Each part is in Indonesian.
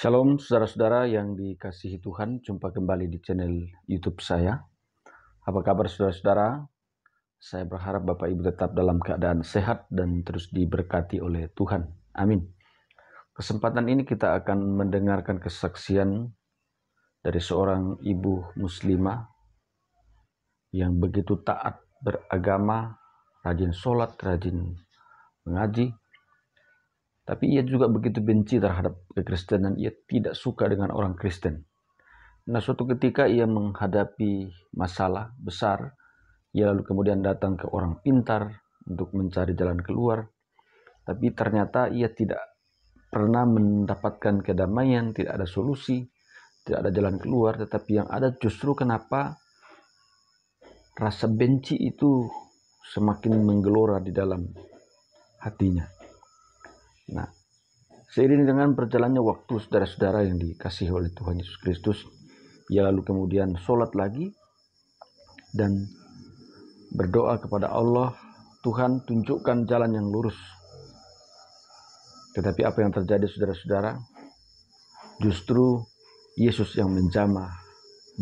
Shalom saudara-saudara yang dikasihi Tuhan, jumpa kembali di channel YouTube saya. Apa kabar saudara-saudara? Saya berharap Bapak Ibu tetap dalam keadaan sehat dan terus diberkati oleh Tuhan. Amin. Kesempatan ini kita akan mendengarkan kesaksian dari seorang ibu muslimah yang begitu taat beragama, rajin sholat, rajin mengaji. Tapi ia juga begitu benci terhadap kekristenan, ia tidak suka dengan orang Kristen. Nah, suatu ketika ia menghadapi masalah besar, ia lalu kemudian datang ke orang pintar untuk mencari jalan keluar. Tapi ternyata ia tidak pernah mendapatkan kedamaian, tidak ada solusi, tidak ada jalan keluar. Tetapi yang ada justru kenapa rasa benci itu semakin menggelora di dalam hatinya. Nah, seiring dengan berjalannya waktu saudara-saudara yang dikasihi oleh Tuhan Yesus Kristus, ia lalu kemudian sholat lagi dan berdoa kepada Allah, Tuhan tunjukkan jalan yang lurus. Tetapi apa yang terjadi saudara-saudara? Justru Yesus yang menjamah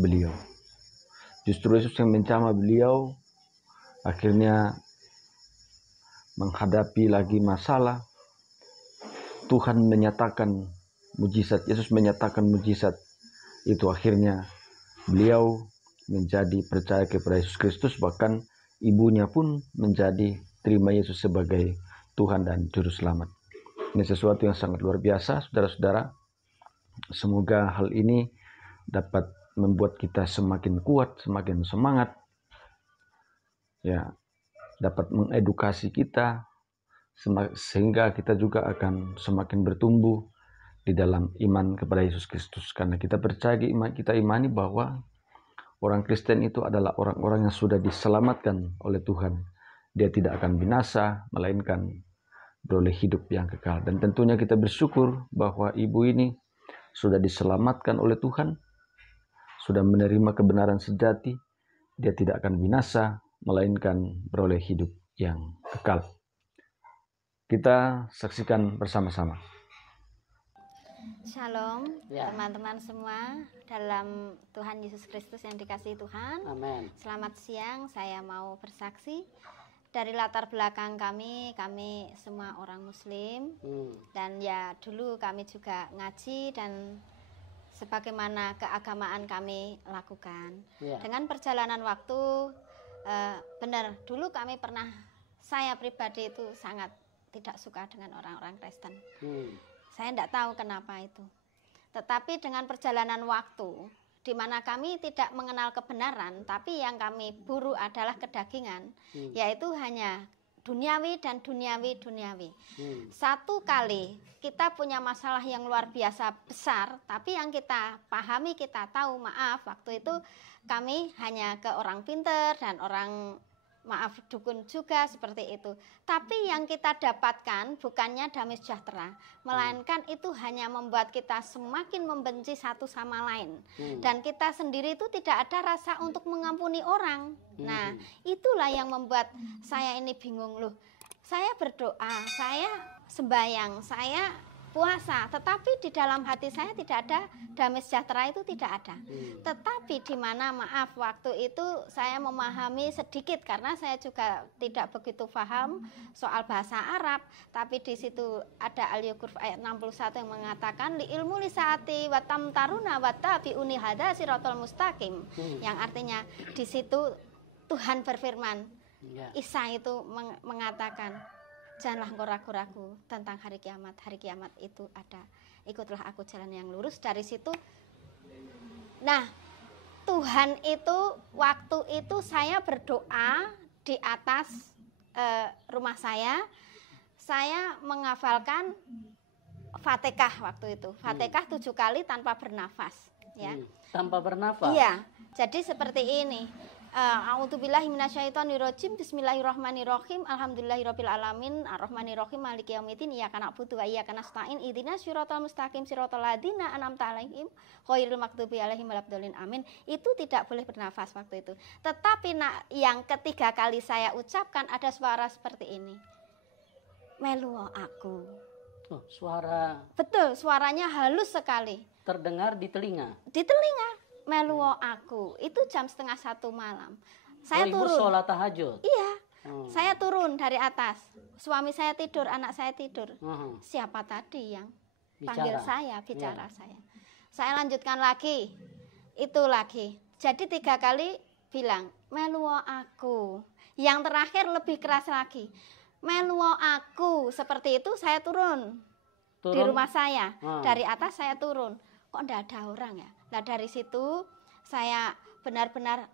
beliau. Justru Yesus yang menjamah beliau, akhirnya menghadapi lagi masalah. Tuhan menyatakan mujizat, Yesus menyatakan mujizat. Itu akhirnya beliau menjadi percaya kepada Yesus Kristus, bahkan ibunya pun menjadi terima Yesus sebagai Tuhan dan Juru Selamat. Ini sesuatu yang sangat luar biasa, saudara-saudara. Semoga hal ini dapat membuat kita semakin kuat, semakin semangat, ya, dapat mengedukasi kita, sehingga kita juga akan semakin bertumbuh di dalam iman kepada Yesus Kristus. Karena kita percaya, kita imani bahwa orang Kristen itu adalah orang-orang yang sudah diselamatkan oleh Tuhan. Dia tidak akan binasa, melainkan beroleh hidup yang kekal. Dan tentunya kita bersyukur bahwa ibu ini sudah diselamatkan oleh Tuhan, sudah menerima kebenaran sejati. Dia tidak akan binasa, melainkan beroleh hidup yang kekal. Kita saksikan bersama-sama. Shalom teman-teman semua dalam Tuhan Yesus Kristus yang dikasihi Tuhan. Amen. Selamat siang, saya mau bersaksi. Dari latar belakang kami semua orang muslim. Dan ya dulu kami juga ngaji dan sebagaimana keagamaan kami lakukan. Dengan perjalanan waktu, benar dulu kami pernah, saya pribadi itu sangat tidak suka dengan orang-orang Kristen. Saya tidak tahu kenapa itu. Tetapi dengan perjalanan waktu, di mana kami tidak mengenal kebenaran, tapi yang kami buru adalah kedagingan, yaitu hanya duniawi dan duniawi. Satu kali kita punya masalah yang luar biasa besar, tapi yang kita pahami, kita tahu, maaf, waktu itu kami hanya ke orang pintar dan orang dukun juga seperti itu. Tapi yang kita dapatkan bukannya damai sejahtera, melainkan itu hanya membuat kita semakin membenci satu sama lain. Dan kita sendiri itu tidak ada rasa untuk mengampuni orang. Nah, itulah yang membuat saya ini bingung loh. Saya berdoa, saya sembahyang, saya puasa, tetapi di dalam hati saya tidak ada damai sejahtera, itu tidak ada. Tetapi di mana, maaf, waktu itu saya memahami sedikit karena saya juga tidak begitu paham soal bahasa Arab, tapi di situ ada Al-Yaqurf ayat 61 yang mengatakan li ilmu li saati wa tamtaruna wa tabi'uni hadza siratal mustaqim. Yang artinya di situ Tuhan berfirman, Isa itu mengatakan, janganlah engkau ragu-ragu tentang hari kiamat. Hari kiamat itu ada. Ikutlah aku jalan yang lurus. Dari situ, nah, Tuhan itu waktu itu saya berdoa di atas rumah saya menghafalkan Fatihah waktu itu. Fatihah 7 kali tanpa bernafas. Ya. Tanpa bernafas? Iya. Jadi seperti ini. A'udzubillahi minasyaitonirrajim. Bismillahirrahmanirrahim. Alhamdulillahirabbil alamin. Arrahmanirrahim. Maliki yaumiddin. Iyyaka na'budu wa iyyaka nasta'in. Ihdinas siratal mustaqim siratal ladzina an'amta 'alaihim ghairil maghdubi 'alaihim waladdallin. Amin. Itu tidak boleh bernafas waktu itu. Tetapi yang ketiga kali saya ucapkan ada suara seperti ini. Melu aku. Oh, suara Betul, suaranya halus sekali. terdengar di telinga. Di telinga, meluo aku. Itu jam 12:30 malam. Saya Ibu turun. sholat tahajud. Iya, Oh. saya turun dari atas. Suami saya tidur, anak saya tidur. Mhm. Siapa tadi yang Bicara. panggil saya, bicara Iya. saya? Saya lanjutkan lagi, itu lagi. Jadi 3 kali bilang, meluo aku. Yang terakhir lebih keras lagi, meluo aku. Seperti itu saya turun di rumah saya. Dari atas saya turun. Kok enggak ada orang ya? Nah dari situ saya benar-benar,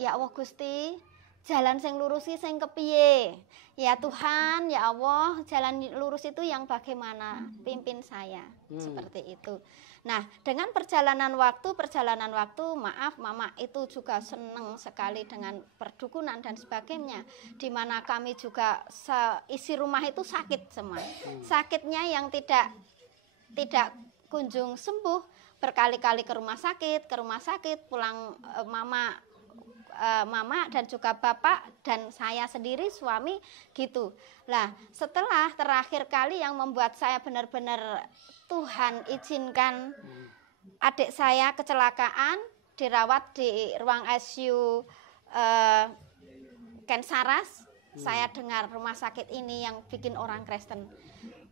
ya Allah Gusti, jalan sing lurus iki sing kepiye? Ya Tuhan, ya Allah, jalan lurus itu yang bagaimana? Pimpin saya. Seperti itu. Nah, dengan perjalanan waktu, maaf Mama itu juga senang sekali dengan perdukunan dan sebagainya, di mana kami juga isi rumah itu sakit semua. Sakitnya yang tidak kunjung sembuh, berkali-kali ke rumah sakit, pulang Mama dan juga Bapak dan saya sendiri suami gitu. Lah, setelah terakhir kali yang membuat saya benar-benar Tuhan izinkan adik saya kecelakaan, dirawat di ruang ICU Ken Saras. Saya dengar rumah sakit ini yang bikin orang Kristen.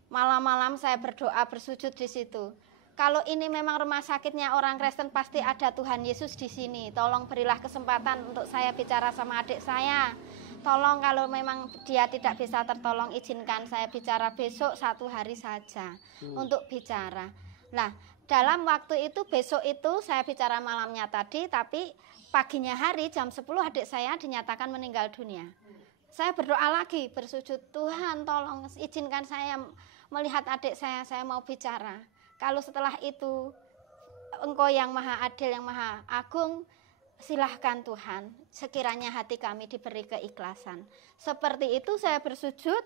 Malam-malam saya berdoa, bersujud di situ. Kalau ini memang rumah sakitnya orang Kristen, pasti ada Tuhan Yesus di sini. Tolong berilah kesempatan untuk saya bicara sama adik saya. Tolong kalau memang dia tidak bisa tertolong, izinkan saya bicara besok 1 hari saja untuk bicara. Nah, dalam waktu itu, besok itu saya bicara malamnya tadi, tapi paginya hari jam 10 adik saya dinyatakan meninggal dunia. Saya berdoa lagi, bersujud, Tuhan tolong izinkan saya melihat adik saya mau bicara. Kalau setelah itu Engkau yang maha adil, yang maha agung, silahkan Tuhan, sekiranya hati kami diberi keikhlasan. Seperti itu saya bersujud,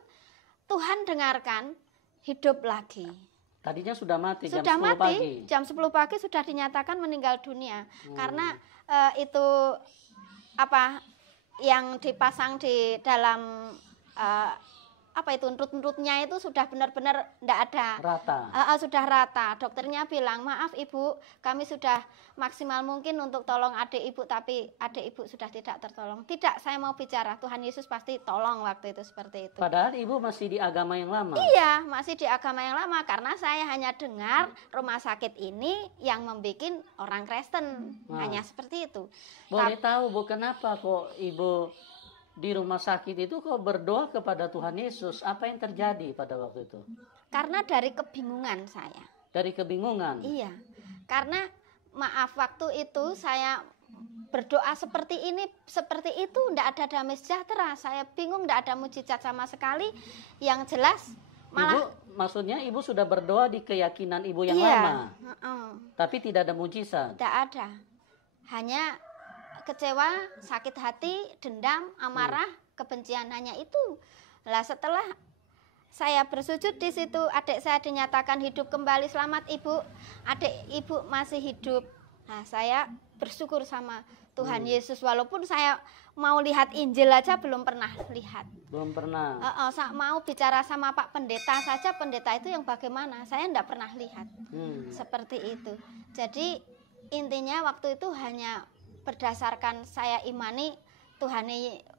Tuhan dengarkan, hidup lagi. Tadinya sudah mati jam Sudah 10 mati, pagi. jam 10 pagi sudah dinyatakan meninggal dunia. Karena itu apa yang dipasang di dalam nurut-nurutnya itu sudah benar-benar tidak ada. Rata. Sudah rata. Dokternya bilang, maaf Ibu, kami sudah maksimal mungkin untuk tolong adik Ibu, tapi adik Ibu sudah tidak tertolong. Tidak, saya mau bicara, Tuhan Yesus pasti tolong waktu itu, seperti itu. Padahal Ibu masih di agama yang lama. Iya, masih di agama yang lama, karena saya hanya dengar rumah sakit ini yang membuat orang Kristen. Hanya seperti itu. Boleh tahu Bu, kenapa kok Ibu di rumah sakit itu kok berdoa kepada Tuhan Yesus? Apa yang terjadi pada waktu itu? Karena dari kebingungan saya. Dari kebingungan? Iya, karena maaf waktu itu saya berdoa seperti ini, seperti itu, tidak ada damai sejahtera. Saya bingung, tidak ada mujizat sama sekali. Yang jelas malah maksudnya Ibu sudah berdoa di keyakinan Ibu yang iya, lama. Tapi tidak ada mujizat. Tidak ada. Hanya kecewa, sakit hati, dendam, amarah, kebencian, hanya itu. Lah setelah saya bersujud di situ, adik saya dinyatakan hidup kembali. Selamat Ibu, adik Ibu masih hidup. Nah, saya bersyukur sama Tuhan Yesus, walaupun saya mau lihat Injil aja belum pernah lihat. Belum pernah. Mau bicara sama Pak Pendeta saja, pendeta itu yang bagaimana, saya tidak pernah lihat. Seperti itu. Jadi intinya waktu itu hanya berdasarkan saya imani Tuhan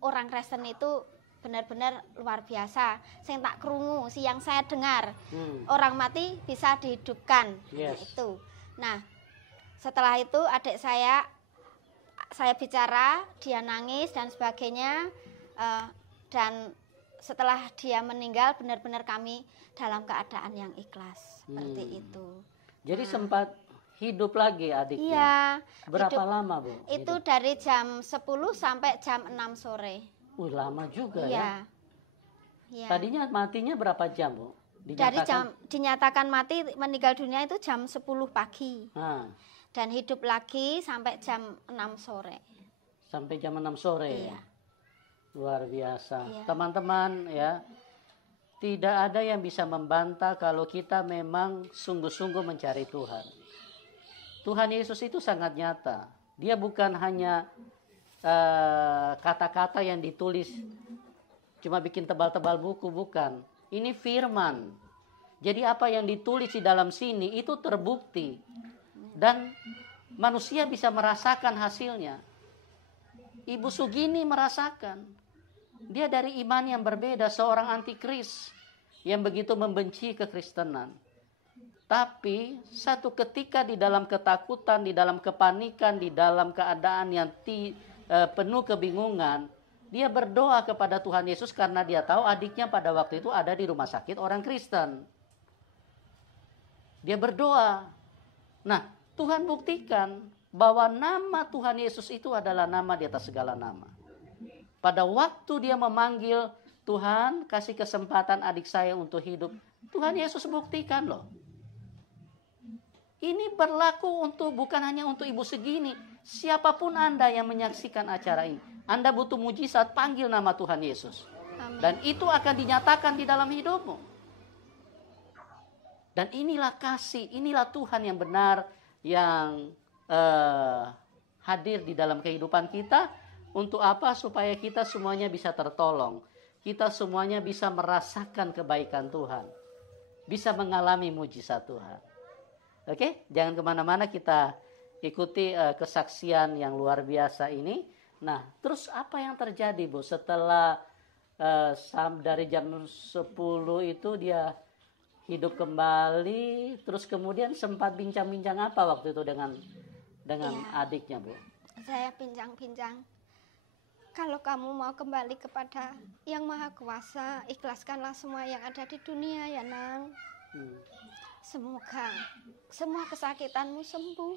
orang Kristen itu benar-benar luar biasa. Sing tak krungu, yang saya dengar, orang mati bisa dihidupkan. Yes. Itu. Nah, setelah itu adik saya bicara, dia nangis dan sebagainya, dan setelah dia meninggal benar-benar kami dalam keadaan yang ikhlas. Seperti itu. Jadi sempat hidup lagi adiknya? Iya. Berapa lama Bu? Itu dari jam 10 sampai jam 6 sore. Lama juga Iya. ya? Tadinya matinya berapa jam Bu? Dinyatakan mati meninggal dunia itu jam 10 pagi. Dan hidup lagi sampai jam 6 sore. Sampai jam 6 sore? Iya. Luar biasa. Iya. Teman-teman ya, tidak ada yang bisa membantah kalau kita memang sungguh-sungguh mencari Tuhan. Tuhan Yesus itu sangat nyata. Dia bukan hanya kata-kata yang ditulis cuma bikin tebal-tebal buku, bukan. Ini firman Jadi apa yang ditulis di dalam sini itu terbukti. Dan manusia bisa merasakan hasilnya. Ibu Sugini merasakan. Dia dari iman yang berbeda, seorang antikris yang begitu membenci kekristenan. Tapi satu ketika di dalam ketakutan, di dalam kepanikan, di dalam keadaan yang penuh kebingungan, dia berdoa kepada Tuhan Yesus karena dia tahu adiknya pada waktu itu ada di rumah sakit orang Kristen. Dia berdoa. Nah, Tuhan buktikan bahwa nama Tuhan Yesus itu adalah nama di atas segala nama. Pada waktu dia memanggil, Tuhan kasih kesempatan adik saya untuk hidup, Tuhan Yesus buktikan loh. Ini berlaku bukan hanya untuk Ibu Sugini, siapapun Anda yang menyaksikan acara ini. Anda butuh mujizat, panggil nama Tuhan Yesus. Amin. Dan itu akan dinyatakan di dalam hidupmu. Dan inilah kasih, inilah Tuhan yang benar yang hadir di dalam kehidupan kita. Untuk apa? Supaya kita semuanya bisa tertolong. Kita semuanya bisa merasakan kebaikan Tuhan. Bisa mengalami mujizat Tuhan. Oke, jangan kemana-mana, kita ikuti kesaksian yang luar biasa ini. Nah, terus apa yang terjadi, Bu? Setelah dari jam 10 itu dia hidup kembali, terus kemudian sempat bincang-bincang apa waktu itu dengan adiknya, Bu? Saya bincang-bincang. Kalau kamu mau kembali kepada Yang Maha Kuasa, ikhlaskanlah semua yang ada di dunia ya, Nang. Semoga semua kesakitanmu sembuh.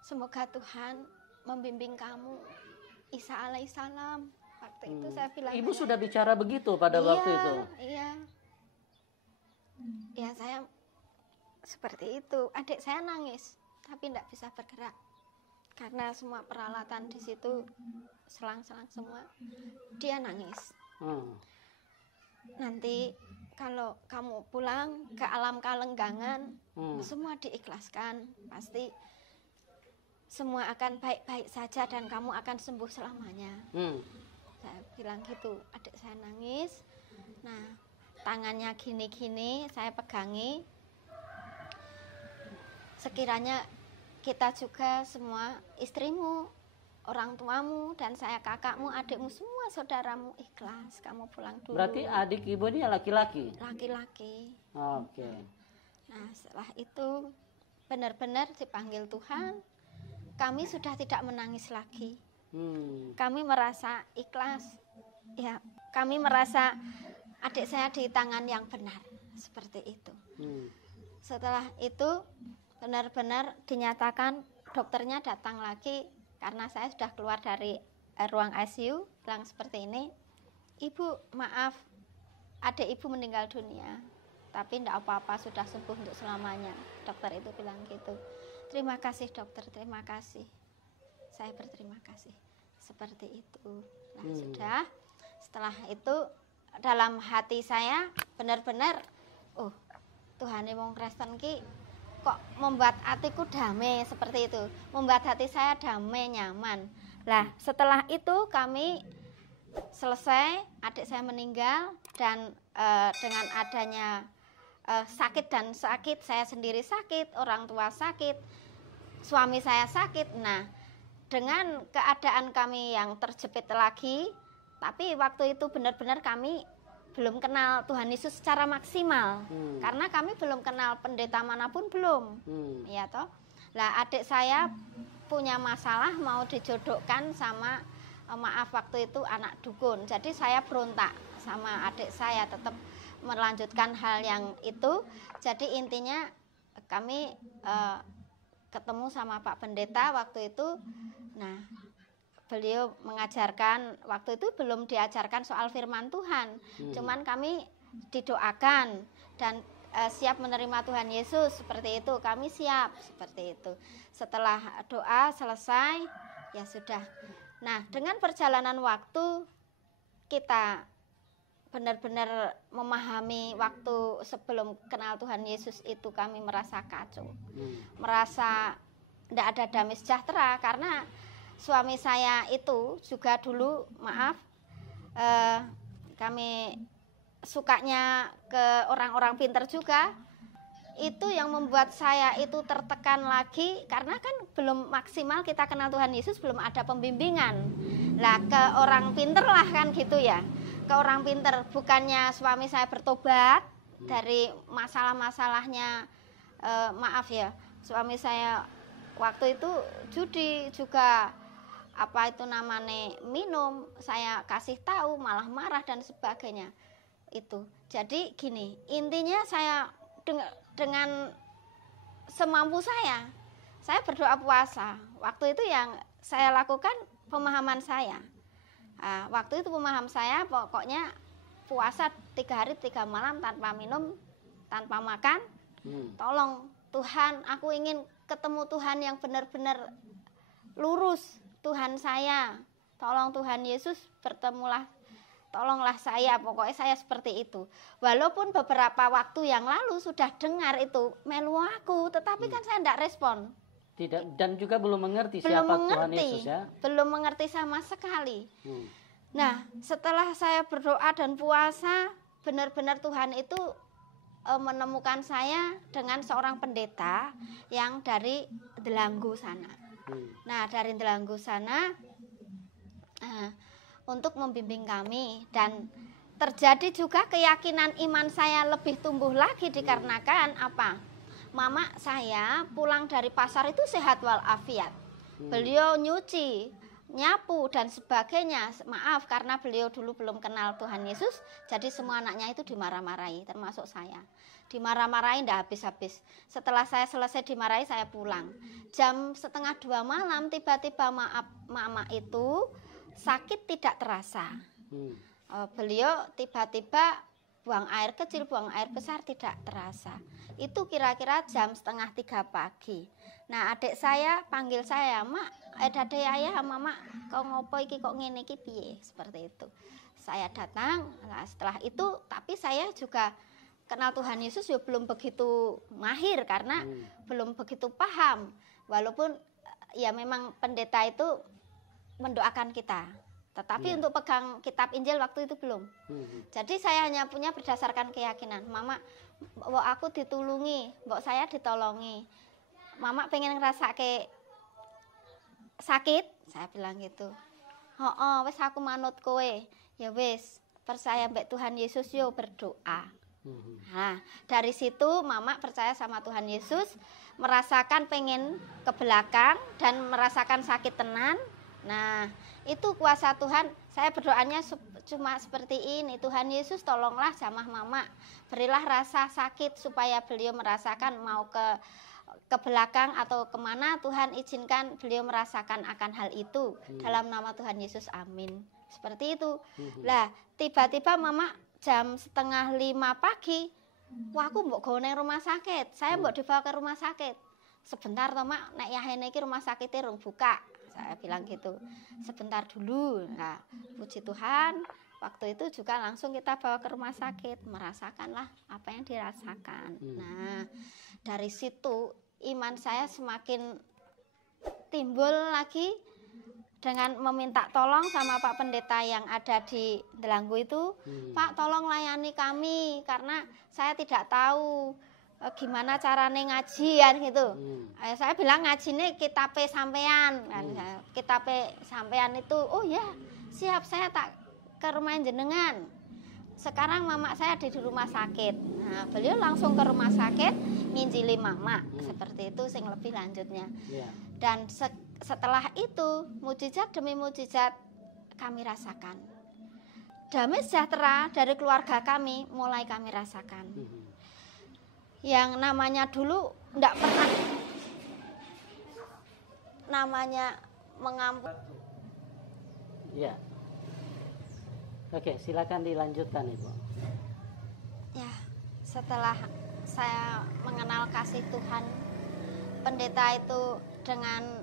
Semoga Tuhan membimbing kamu. Isa alaihissalam. Waktu itu saya bilang. Ibu sudah bicara begitu pada waktu itu? Iya. Ya, saya seperti itu. Adik saya nangis, tapi tidak bisa bergerak. Karena semua peralatan di situ selang-selang semua. Dia nangis. Nanti kalau kamu pulang ke alam kalenggangan, semua diikhlaskan, pasti semua akan baik-baik saja dan kamu akan sembuh selamanya. Saya bilang gitu, adik saya nangis. Nah, tangannya gini-gini saya pegangi. Sekiranya kita juga semua, istrimu, orang tuamu, dan saya kakakmu, adikmu, semua saudaramu ikhlas, kamu pulang dulu. Berarti adik ibu ini laki-laki? Laki-laki. Oke. Nah, setelah itu benar-benar dipanggil Tuhan, kami sudah tidak menangis lagi. Kami merasa ikhlas. Ya, kami merasa adik saya di tangan yang benar, seperti itu. Setelah itu benar-benar dinyatakan, dokternya datang lagi karena saya sudah keluar dari ruang ICU, bilang seperti ini, Ibu maaf, adik ibu meninggal dunia, tapi tidak apa-apa, sudah sembuh untuk selamanya. Dokter itu bilang gitu. Terima kasih dokter, terima kasih. Saya berterima kasih. Seperti itu. Nah, sudah. Setelah itu dalam hati saya benar-benar, oh, Tuhan wong Kristen ki kok membuat hatiku damai seperti itu, membuat hati saya damai, nyaman. Lah, setelah itu kami selesai, adik saya meninggal, dan dengan adanya sakit dan sakit, saya sendiri sakit, orang tua sakit, suami saya sakit. Nah, dengan keadaan kami yang terjepit lagi, tapi waktu itu benar-benar kami belum kenal Tuhan Yesus secara maksimal, karena kami belum kenal pendeta manapun, belum, ya toh. Lah, adik saya punya masalah mau dijodohkan sama, maaf waktu itu anak dukun. Jadi saya berontak sama adik saya, tetap melanjutkan hal yang itu. Jadi intinya kami ketemu sama Pak Pendeta waktu itu. Nah, beliau mengajarkan, waktu itu belum diajarkan soal firman Tuhan, cuman kami didoakan dan siap menerima Tuhan Yesus, seperti itu. Kami siap seperti itu. Setelah doa selesai, ya sudah. Nah, dengan perjalanan waktu kita benar-benar memahami, waktu sebelum kenal Tuhan Yesus itu kami merasa kacau, merasa tidak ada damai sejahtera, karena suami saya itu juga dulu, maaf, kami sukanya ke orang-orang pinter juga. Itu yang membuat saya itu tertekan lagi, karena kan belum maksimal kita kenal Tuhan Yesus, belum ada pembimbingan. Lah ke orang pinter lah kan gitu ya, ke orang pinter. Bukannya suami saya bertobat dari masalah-masalahnya, maaf ya, suami saya waktu itu judi juga, apa itu namanya, minum, saya kasih tahu malah marah dan sebagainya. Itu jadi gini, intinya saya dengan semampu saya berdoa puasa. Waktu itu yang saya lakukan pemahaman saya. Nah, waktu itu pemahaman saya pokoknya puasa 3 hari 3 malam tanpa minum, tanpa makan. Tolong Tuhan, aku ingin ketemu Tuhan yang benar-benar lurus, Tuhan saya. Tolong Tuhan Yesus, bertemulah, tolonglah saya, pokoknya saya seperti itu. Walaupun beberapa waktu yang lalu sudah dengar itu melu aku, tetapi kan saya tidak respon. Tidak, dan juga belum mengerti siapa Tuhan Yesus ya. Belum mengerti sama sekali. Nah, setelah saya berdoa dan puasa, benar-benar Tuhan itu menemukan saya dengan seorang pendeta yang dari Delanggu sana. Nah, dari Delanggu sana untuk membimbing kami, dan terjadi juga keyakinan iman saya lebih tumbuh lagi dikarenakan apa? Mama saya pulang dari pasar itu sehat walafiat. Beliau nyuci, nyapu dan sebagainya. Maaf karena beliau dulu belum kenal Tuhan Yesus, jadi semua anaknya itu dimarah-marahi, termasuk saya. Dimarah-marahi ndak habis-habis. Setelah saya selesai dimarahi, saya pulang. Jam 1:30 malam tiba-tiba mama itu sakit tidak terasa. Beliau tiba-tiba buang air kecil, buang air besar tidak terasa. Itu kira-kira jam 2:30 pagi. Nah, adik saya panggil saya, "Mak, dade ayah, mama, kau ngopo iki kok ngene iki piye?" Seperti itu. Saya datang. Nah, setelah itu tapi saya juga kenal Tuhan Yesus ya belum begitu mahir karena belum begitu paham. Walaupun ya memang pendeta itu mendoakan kita, tetapi untuk pegang kitab Injil waktu itu belum. Jadi saya hanya punya berdasarkan keyakinan. Mama, mbok aku ditulungi, mbok saya ditolongi. Mama pengen ngerasa ke sakit, saya bilang gitu. Wes aku manut kowe. Ya wes, percaya mbek Tuhan Yesus yo, berdoa. Nah, dari situ mama percaya sama Tuhan Yesus, merasakan pengen ke belakang dan merasakan sakit tenan. Nah, itu kuasa Tuhan. Saya berdoanya cuma seperti ini, Tuhan Yesus tolonglah jamah mama, berilah rasa sakit supaya beliau merasakan mau ke belakang atau kemana, Tuhan izinkan beliau merasakan akan hal itu. Dalam nama Tuhan Yesus, amin. Seperti itu. Lah, tiba-tiba mama jam 4:30 pagi, wah aku mbok gawe nang rumah sakit. Saya mbok dibawa ke rumah sakit. Sebentar toh mak, nek yahene iki rumah sakitnya rung buka. Saya bilang gitu, sebentar dulu. Nah, puji Tuhan, waktu itu juga langsung kita bawa ke rumah sakit, merasakanlah apa yang dirasakan. Nah, dari situ iman saya semakin timbul lagi dengan meminta tolong sama Pak Pendeta yang ada di Delanggu itu. Pak, tolong layani kami karena saya tidak tahu gimana carane ngajian gitu. Saya bilang ngajine kitabe sampean. Kitabe sampean itu, oh ya siap, saya tak ke rumah jenengan. Sekarang mama saya di rumah sakit. Nah, beliau langsung ke rumah sakit nginjili mama. Seperti itu sing lebih lanjutnya. Dan setelah itu mujizat demi mujizat kami rasakan. Damai sejahtera dari keluarga kami mulai kami rasakan. Yang namanya dulu enggak pernah namanya mengampun. Ya. Oke, silakan dilanjutkan Ibu. Ya, setelah saya mengenal kasih Tuhan, pendeta itu dengan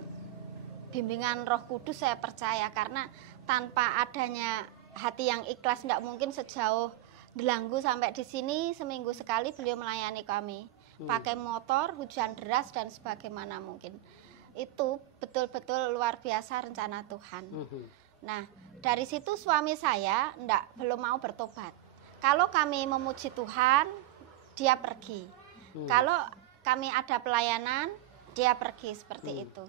bimbingan Roh Kudus saya percaya, karena tanpa adanya hati yang ikhlas enggak mungkin sejauh Delanggu sampai di sini seminggu sekali beliau melayani kami. Pakai motor, hujan deras dan sebagaimana mungkin. Itu betul-betul luar biasa rencana Tuhan. Nah, dari situ suami saya belum mau bertobat. kalau kami memuji Tuhan, dia pergi. Kalau kami ada pelayanan, dia pergi seperti itu.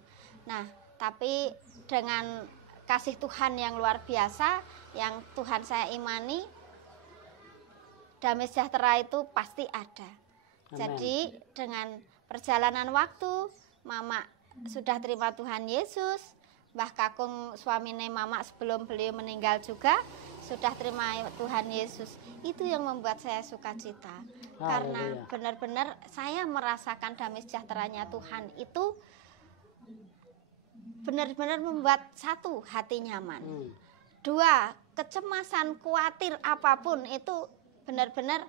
Nah, tapi dengan kasih Tuhan yang luar biasa, yang Tuhan saya imani, damai sejahtera itu pasti ada. Amen. Jadi dengan perjalanan waktu, Mama sudah terima Tuhan Yesus, Mbah Kakung suamine Mama sebelum beliau meninggal juga sudah terima Tuhan Yesus. Itu yang membuat saya sukacita. Karena benar-benar saya merasakan damai sejahteranya Tuhan itu benar-benar membuat satu, hati nyaman. Dua, kecemasan, khawatir apapun itu benar-benar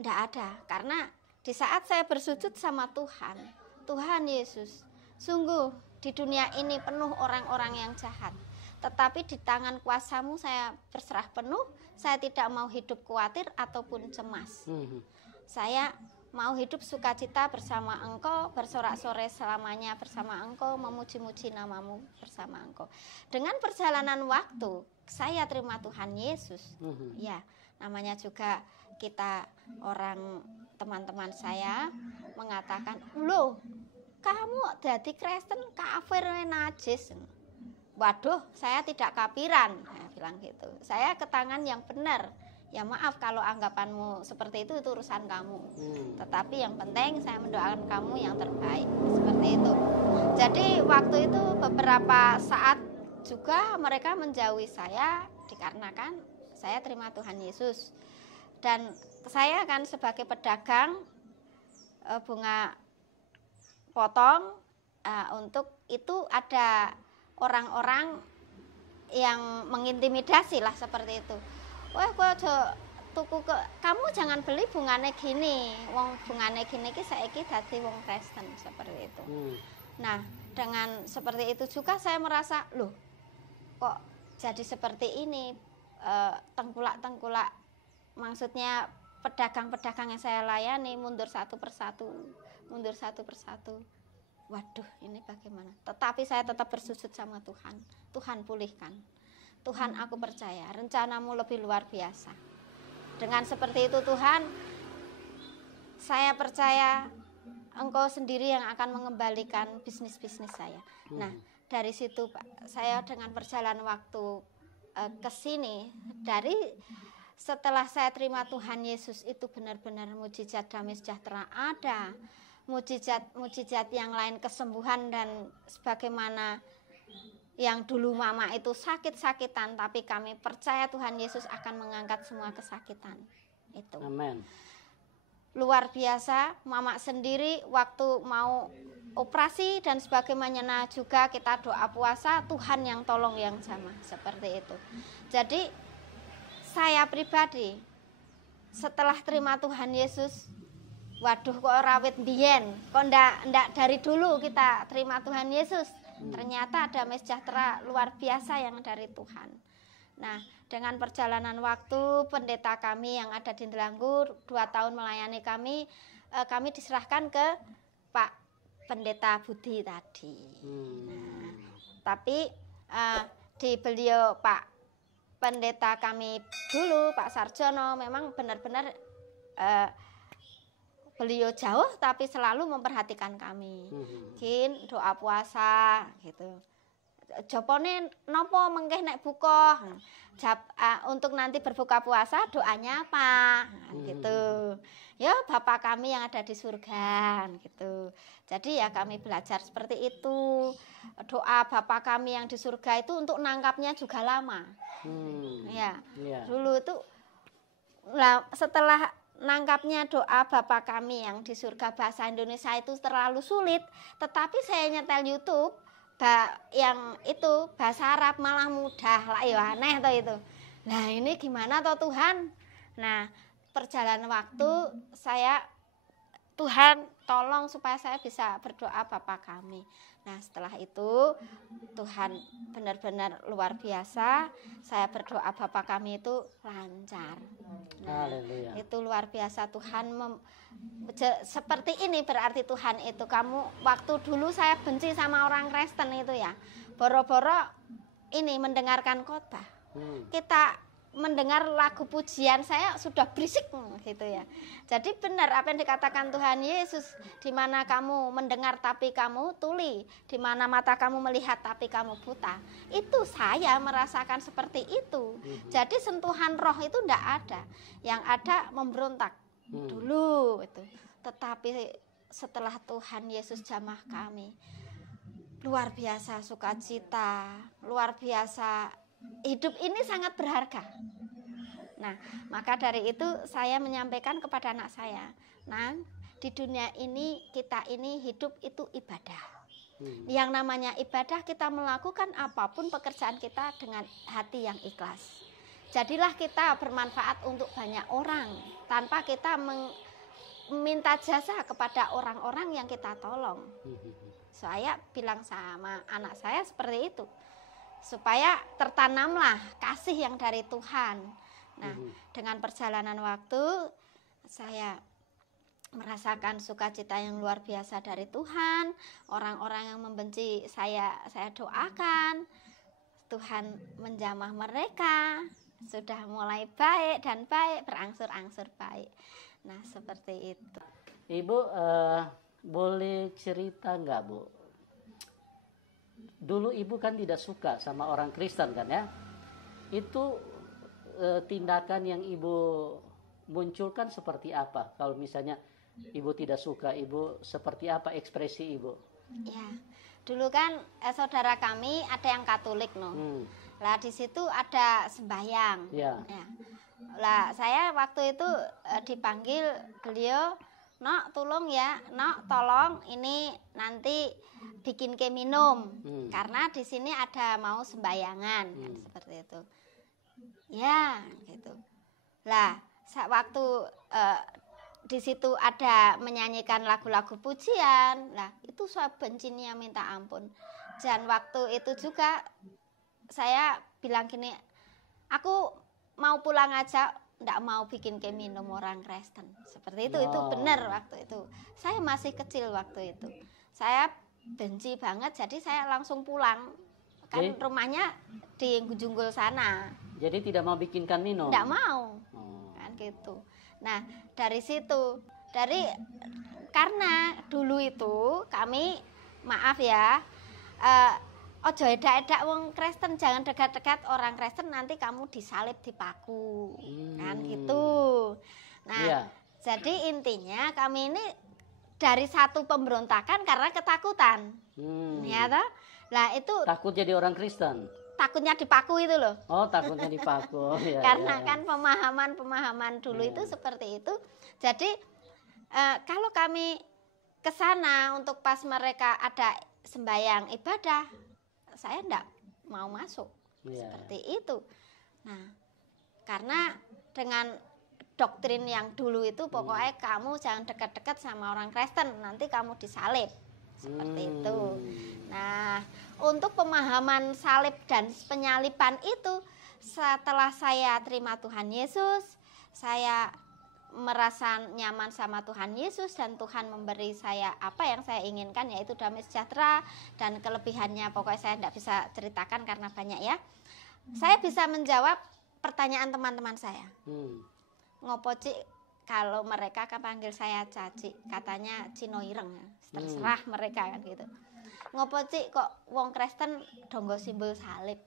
tidak ada. Karena di saat saya bersujud sama Tuhan, Tuhan Yesus, sungguh di dunia ini penuh orang-orang yang jahat. Tetapi di tangan kuasa-Mu saya berserah penuh, saya tidak mau hidup khawatir ataupun cemas. Saya mau hidup sukacita bersama Engkau, bersorak-sorai selamanya bersama Engkau, memuji-muji nama-Mu bersama Engkau. Dengan perjalanan waktu, saya terima Tuhan Yesus. Ya, namanya juga kita orang teman-teman saya mengatakan, loh, kamu jadi Kristen kafir najis. Waduh, saya tidak kafiran, saya bilang gitu. Saya ke tangan yang benar. Ya maaf kalau anggapanmu seperti itu urusan kamu. Tetapi yang penting saya mendoakan kamu yang terbaik. Seperti itu. Jadi waktu itu beberapa saat juga mereka menjauhi saya dikarenakan saya terima Tuhan Yesus. Dan saya kan sebagai pedagang bunga potong, untuk itu ada orang-orang yang mengintimidasi lah seperti itu. Wah, tuku ke kamu jangan beli bungane gini, wong bungane gini ki saiki dadi wong Kristen seperti itu. Nah, dengan seperti itu juga saya merasa, loh, kok jadi seperti ini, tengkulak-tengkulak, maksudnya pedagang-pedagang yang saya layani mundur satu persatu. Waduh, ini bagaimana? Tetapi saya tetap bersujud sama Tuhan. Tuhan pulihkan. Tuhan, aku percaya rencanamu lebih luar biasa. Dengan seperti itu Tuhan, saya percaya Engkau sendiri yang akan mengembalikan bisnis-bisnis saya. Nah, dari situ Pak, saya dengan perjalanan waktu ke sini, dari setelah saya terima Tuhan Yesus itu benar-benar mujizat damai sejahtera ada. Mujizat yang lain, kesembuhan, dan sebagaimana yang dulu Mama itu sakit-sakitan, tapi kami percaya Tuhan Yesus akan mengangkat semua kesakitan itu. Amin. Luar biasa. Mama sendiri waktu mau operasi dan sebagainya, nah juga kita doa puasa, Tuhan yang tolong yang jamah seperti itu. Jadi saya pribadi setelah terima Tuhan Yesus, waduh kok rawit biyen, kok ndak dari dulu kita terima Tuhan Yesus. Ternyata damai sejahtera luar biasa yang dari Tuhan. Nah, dengan perjalanan waktu, pendeta kami yang ada di Delanggur 2 tahun melayani kami diserahkan ke Pak Pendeta Budi tadi. Nah, tapi di beliau Pak Pendeta kami dulu, Pak Sarjono, memang benar-benar beliau jauh tapi selalu memperhatikan kami. Mungkin doa puasa gitu. Jopone nopo mengkeh nek buka. Untuk nanti berbuka puasa doanya apa? Gitu. Ya Bapak kami yang ada di surga gitu. Jadi ya kami belajar seperti itu. Doa Bapak kami yang di surga itu untuk nangkapnya juga lama. Ya. Dulu itu setelah nangkapnya doa Bapak kami yang di surga bahasa Indonesia itu terlalu sulit, tetapi saya nyetel YouTube yang itu bahasa Arab malah mudah lah, ya aneh toh itu. Nah ini gimana toh Tuhan? Nah perjalanan waktu Tuhan tolong supaya saya bisa berdoa Bapak kami. Nah setelah itu Tuhan benar-benar luar biasa. Saya berdoa Bapak kami itu lancar. Nah, itu luar biasa Tuhan seperti ini berarti Tuhan itu. Kamu waktu dulu saya benci sama orang Kristen itu ya. Boro-boro ini mendengarkan khotbah. Kita mendengar lagu pujian saya sudah berisik gitu ya. Jadi benar apa yang dikatakan Tuhan Yesus, di mana kamu mendengar tapi kamu tuli, di mana mata kamu melihat tapi kamu buta. Itu saya merasakan seperti itu. Jadi sentuhan roh itu enggak ada. Yang ada memberontak dulu itu. Tetapi setelah Tuhan Yesus jamah kami, luar biasa sukacita, luar biasa. Hidup ini sangat berharga. Nah, maka dari itu saya menyampaikan kepada anak saya, Nang, di dunia ini kita ini hidup itu ibadah. Yang namanya ibadah, kita melakukan apapun pekerjaan kita dengan hati yang ikhlas. Jadilah kita bermanfaat untuk banyak orang tanpa kita meminta jasa kepada orang-orang yang kita tolong. Saya bilang sama anak saya seperti itu, supaya tertanamlah kasih yang dari Tuhan. Nah, dengan perjalanan waktu saya merasakan sukacita yang luar biasa dari Tuhan. Orang-orang yang membenci saya doakan. Tuhan menjamah mereka, sudah mulai baik dan baik, berangsur-angsur baik. Nah, seperti itu. Ibu boleh cerita nggak, Bu? Dulu ibu kan tidak suka sama orang Kristen kan ya? Itu tindakan yang ibu munculkan seperti apa? Kalau misalnya ibu tidak suka, ibu seperti apa ekspresi ibu? Ya, dulu kan saudara kami ada yang Katolik Lah di situ ada sembahyang. Ya. Lah saya waktu itu dipanggil beliau, Nok tolong ya, Nok tolong ini nanti bikin ke minum karena di sini ada mau sembahyangan kan seperti itu. Ya, gitu. Lah, waktu di situ ada menyanyikan lagu-lagu pujian. Lah, itu saya bencinya minta ampun. Dan waktu itu juga saya bilang gini, aku mau pulang aja, nggak mau bikin ke minum orang Kristen. Seperti itu, itu benar waktu itu. Saya masih kecil waktu itu. Saya benci banget, jadi saya langsung pulang. Kan rumahnya di Junggul sana. Jadi tidak mau bikinkan minum? Nggak mau. Kan gitu. Nah, dari situ, karena dulu itu kami, maaf ya, ojo edak-edak wong Kristen, jangan dekat-dekat orang Kristen, nanti kamu disalib dipaku. Kan gitu. Nah, jadi intinya kami ini dari satu pemberontakan karena ketakutan. Ya toh? Lah itu takut jadi orang Kristen. Takutnya dipaku itu loh. Oh, takutnya dipaku. Ya, karena kan pemahaman dulu itu seperti itu. Jadi kalau kami ke sana untuk pas mereka ada sembahyang ibadah, saya enggak mau masuk. Seperti itu. Nah, karena dengan doktrin yang dulu itu pokoknya kamu jangan dekat-dekat sama orang Kristen, nanti kamu disalib. Seperti itu. Nah, untuk pemahaman salib dan penyaliban itu, setelah saya terima Tuhan Yesus, saya merasa nyaman sama Tuhan Yesus dan Tuhan memberi saya apa yang saya inginkan, yaitu damai sejahtera dan kelebihannya pokoknya saya tidak bisa ceritakan karena banyak ya. Saya bisa menjawab pertanyaan teman-teman saya. Ngopo Cik, kalau mereka kan panggil saya Caci, katanya Cino Ireng, terserah mereka kan gitu. Ngopo Cik kok wong Kristen donggo simbol salib?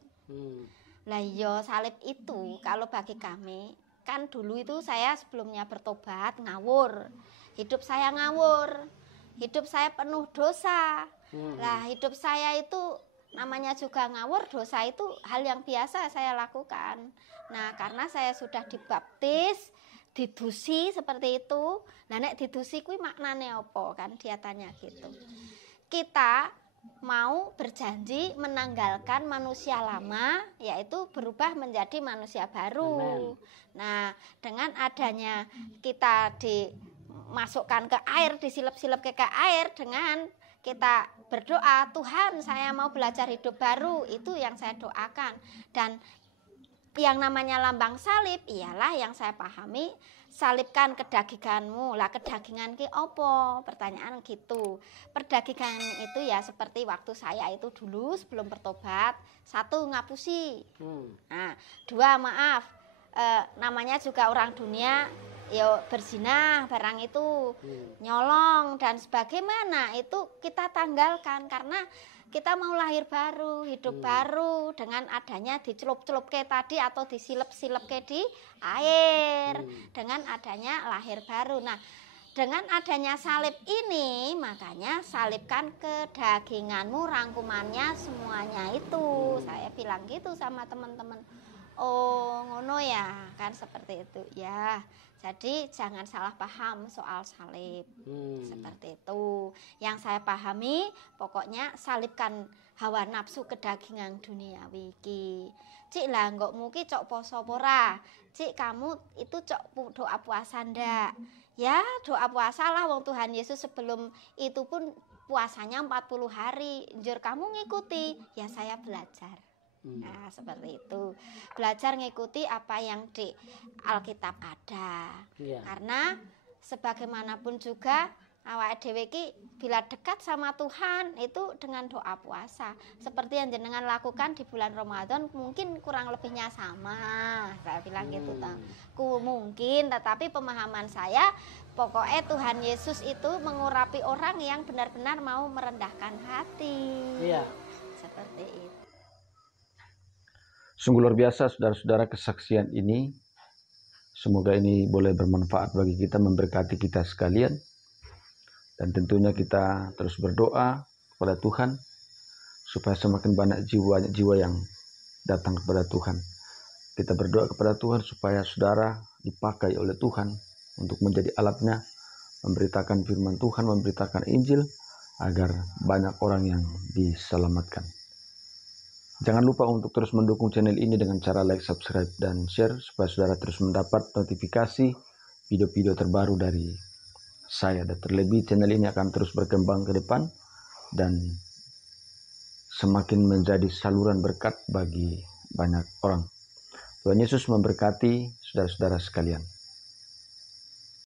Lah iya, salib itu kalau bagi kami kan dulu itu saya sebelumnya bertobat ngawur. Hidup saya ngawur. Hidup saya penuh dosa. Lah hidup saya itu namanya juga ngawur, dosa itu hal yang biasa saya lakukan. Nah, karena saya sudah dibaptis, didusi seperti itu. Nah, nek didusi kuwi maknane apa kan dia tanya gitu. Kita mau berjanji menanggalkan manusia lama, yaitu berubah menjadi manusia baru. Nah, dengan adanya kita dimasukkan ke air, disilep-silep ke air, dengan kita berdoa, Tuhan saya mau belajar hidup baru, itu yang saya doakan. Dan yang namanya lambang salib ialah yang saya pahami, salibkan kedaginganmu. Lah kedagingan ki opo? Pertanyaan gitu. Perdagingan itu ya seperti waktu saya itu dulu sebelum bertobat, 1 ngapusi. Nah, 2 maaf, namanya juga orang dunia, ya berzina barang itu, nyolong dan sebagaimana itu kita tanggalkan karena kita mau lahir baru, hidup baru dengan adanya dicelup-celup kayak tadi atau disilep-silep kayak di air, dengan adanya lahir baru. Nah, dengan adanya salib ini, makanya salibkan kedaginganmu, rangkumannya semuanya itu. Saya bilang gitu sama teman-teman. Oh, ngono ya, kan seperti itu ya. Jadi jangan salah paham soal salib. Seperti itu. Yang saya pahami, pokoknya salibkan hawa nafsu kedagingan duniawi iki. Cik lah nggak mungkin cok poso pora. Cik kamu itu cok doa puasa ndak? Ya doa puasa lah, wong Tuhan Yesus sebelum itu pun puasanya 40 hari. Njur kamu ngikuti, ya saya belajar. Nah seperti itu, belajar ngikuti apa yang di Alkitab ada. Karena sebagaimanapun juga awake dhewe iki bila dekat sama Tuhan itu dengan doa puasa. Seperti yang jenengan lakukan di bulan Ramadan mungkin kurang lebihnya sama. Saya bilang gitu mungkin, tetapi pemahaman saya pokoknya Tuhan Yesus itu mengurapi orang yang benar-benar mau merendahkan hati. Seperti itu. Sungguh luar biasa saudara-saudara kesaksian ini. Semoga ini boleh bermanfaat bagi kita, memberkati kita sekalian. Dan tentunya kita terus berdoa kepada Tuhan supaya semakin banyak jiwa yang datang kepada Tuhan. Kita berdoa kepada Tuhan supaya saudara dipakai oleh Tuhan untuk menjadi alatnya, memberitakan firman Tuhan, memberitakan Injil agar banyak orang yang diselamatkan. Jangan lupa untuk terus mendukung channel ini dengan cara like, subscribe, dan share supaya saudara terus mendapat notifikasi video-video terbaru dari saya. Dan terlebih channel ini akan terus berkembang ke depan dan semakin menjadi saluran berkat bagi banyak orang. Tuhan Yesus memberkati saudara-saudara sekalian.